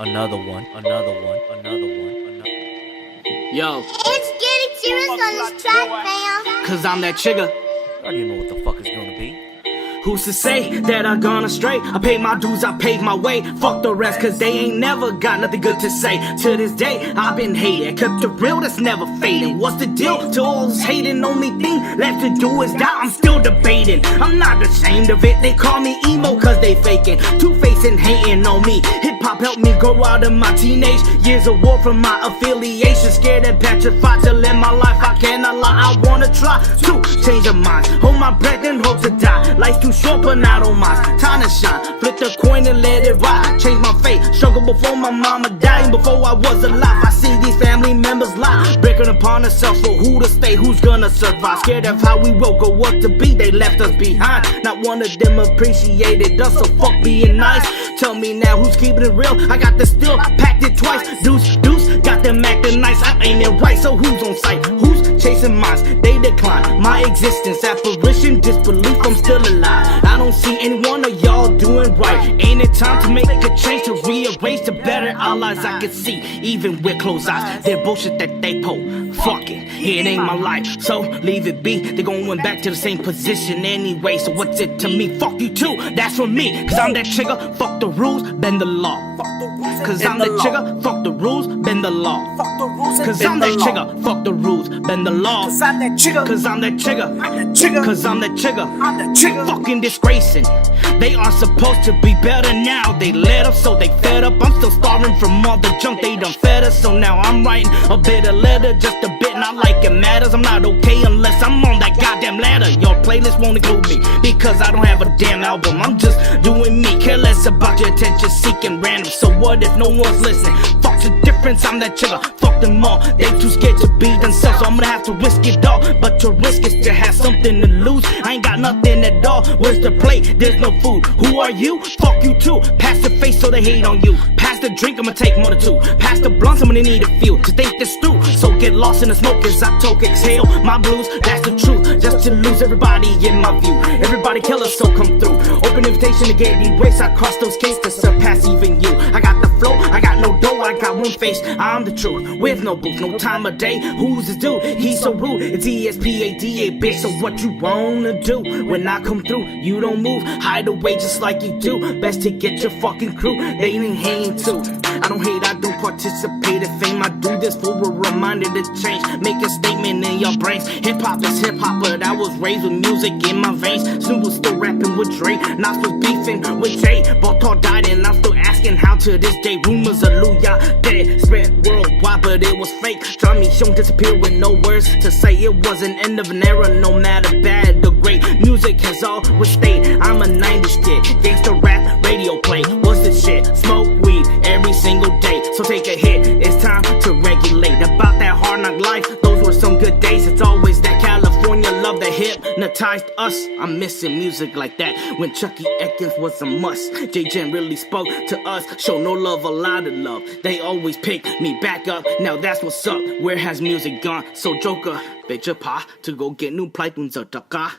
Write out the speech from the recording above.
another one, another one, another one, another. Yo, It's getting serious on this track, fam. cause I'm that chigga. I already know what the fuck it's gonna be. Who's to say that I gone astray? I paid my dues, I paved my way. Fuck the rest, cause they ain't never got nothing good to say. To this day, I've been hated. Kept it real, that's never fading. What's the deal to all this hating? Only thing left to do is die. I'm still debating. I'm not ashamed of it. They call me emo cause they faking. Two-facing, hating on me. Hip-hop helped me grow out of my teenage years of war from my affiliation. Scared and petrified to live my life. I cannot lie, I wanna try to change your mind. Hold my breath and hope to die. Life's too short, but not on mine. Time to shine. Flip the coin and let it ride. Change my fate. Struggle before my mama died. And before I was alive, I see these family members lie. Breaking upon themselves for who to stay, who's gonna survive. Scared of how we will go, what to be. They left us behind. Not one of them appreciated us, so fuck being nice. Tell me now who's keeping it real. I got the steel, packed it twice. Deuce, got them acting nice. I ain't it right, so who's on sight? Who's chasing minds? They decline. My existence, apparition, disbelief, I'm still alive. I don't see any one of y'all doing right. Ain't it time to make a change, to rearrange, to better our lives? I can see, even with closed eyes, their bullshit that they pull. Fuck it, it ain't my life, so leave it be. They going back to the same position anyway, so what's it to me? Fuck you too, that's for me. Cause I'm that chigga, fuck the rules, bend the law. Cause I'm that chigga, fuck the rules, bend the law. Cause I'm that chigga, fuck the rules, bend the law. Cause I'm that chigga. Cause I'm that chigga. I'm that chigga. Cause I'm that chigga. I'm that chigga. Fucking disgracing. They are supposed to be better now. They let up, so they fed up. I'm still starving from all the junk they done fed us. So now I'm writing a bitter letter, just a bit, not like it matters. I'm not okay unless I'm on that goddamn ladder. Your playlist won't include me because I don't have a damn album. I'm just doing me, care less about your attention seeking random. So what if no one's listening? Fuck the difference, I'm that chigga. Fuck them all, they too scared to be themselves, so I'm gonna have to risk it all. But to risk is to have something to lose. I ain't got nothing at all. Where's the plate? There's no food. Who are you? Fuck you too. Pass the face so they hate on you. Pass the drink, I'ma take more than two. Pass the blunts, I'm gonna need a few to think this through. So get lost in the smoke as I talk, exhale my blues. That's the truth. Just to lose everybody in my view. Everybody kill us, so come through. Open invitation to get erased. I cross those gates to surpass even you. I got the flow, I got no dough, I got one face. I'm the truth. With no booth, no time of day. Who's this dude? He's so rude. It's ESPADA, bitch. So what you wanna do when I come through? You don't move, hide away just like you do. Best to get your fucking crew. They ain't hanging too. I don't hate, I do participate in fame. I do this for a reminder to change. Make a statement in your brains. Hip hop is hip hop, but I was raised with music in my veins. Snoop was still rapping with Dre. Nas was beefing with Jay. Both all died, and I'm still asking how to this day. Rumors of Luya dead, spread worldwide, but it was fake. John Michon disappeared with no words to say. It was an end of an era, no matter bad or great. Music has always stayed. I'm a 90s kid, gangsta rap, radio play. What's the shit? Smoke weed every single day. So take a hit, it's time to regulate. About that hard knock life, those were some good days. It's always that California love that hypnotized us. I'm missing music like that when Chucky Atkins was a must. J-Gen really spoke to us, show no love, a lot of love. They always pick me back up, now that's what's up. Where has music gone? So Joker, bet your pa to go get new play tunes of Joker.